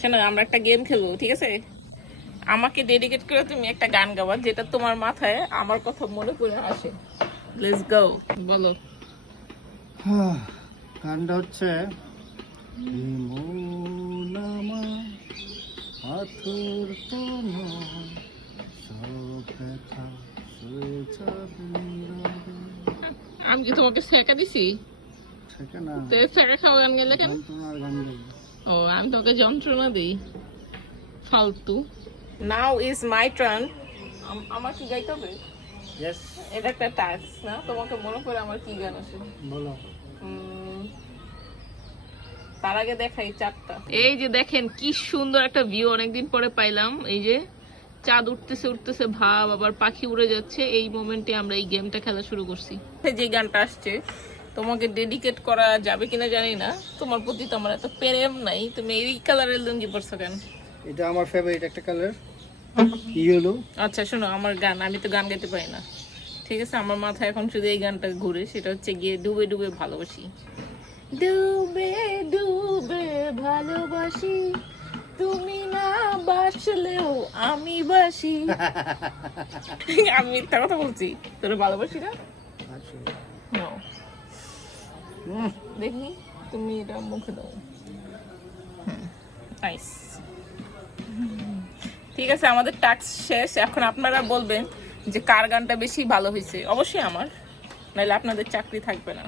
শোনো, আমরা একটা গেম খেলবো, ঠিক আছে? আমাকে ডেডিকেট করে তুমি একটা গান গাবা যেটা তোমার মাথায় আমার কথা মনে পড়ে আসে। লেটস গো, বলো। গানটা হচ্ছে পাথর আমি কি তোমাকে শেখা দিছি? শেখা খাওয়া গান গেলে কেন? ও, আমি তোমাকে যন্ত্রণা দিই, ফালতু। Now is my turn. আমার কি গাইতে হবে? ইয়েস, এটা একটা টাস্ক না? তোমাকে মনে করে আমার কি গান আছে বলো। তার আগে দেখাই চাঁদটা। এই যে দেখেন কি সুন্দর একটা ভিউ অনেকদিন পরে পাইলাম। এই যে চাঁদ উঠতেছে উঠতেছে ভাব, আবার পাখি উড়ে যাচ্ছে। এই মোমেন্টে আমরা এই গেমটা খেলা শুরু করছি। যে গানটা আসছে তোমাকে ডেডিকেট করা যাবে কিনা জানি না, তোমার প্রতি তো আমার এত প্রেম নাই। তুমি এই কালারের লুঙ্গি পরছো কেন? এটা আমার ফেভারিট একটা কালার, ইয়েলো। আচ্ছা শোনো, আমার গান, আমি তো গান গাইতে পারি না, ঠিক আছে? আমার মাথায় এখন শুধু এই গানটা ঘুরে, সেটা হচ্ছে গিয়ে ডুবে ডুবে ভালোবাসি। ডুবে ডুবে ভালোবাসি, তুমি না বাসলেও আমি বাসি। আমি মিথ্যা কথা বলছি? তোর ভালোবাসি না? No. দেখি তুমি এটা মুখে দাও। নাইস। ঠিক আছে, আমাদের টাস্ক শেষ। এখন আপনারা বলবেন যে কার গানটা বেশি ভালো হয়েছে। অবশ্যই আমার, নাহলে আপনাদের চাকরি থাকবে না।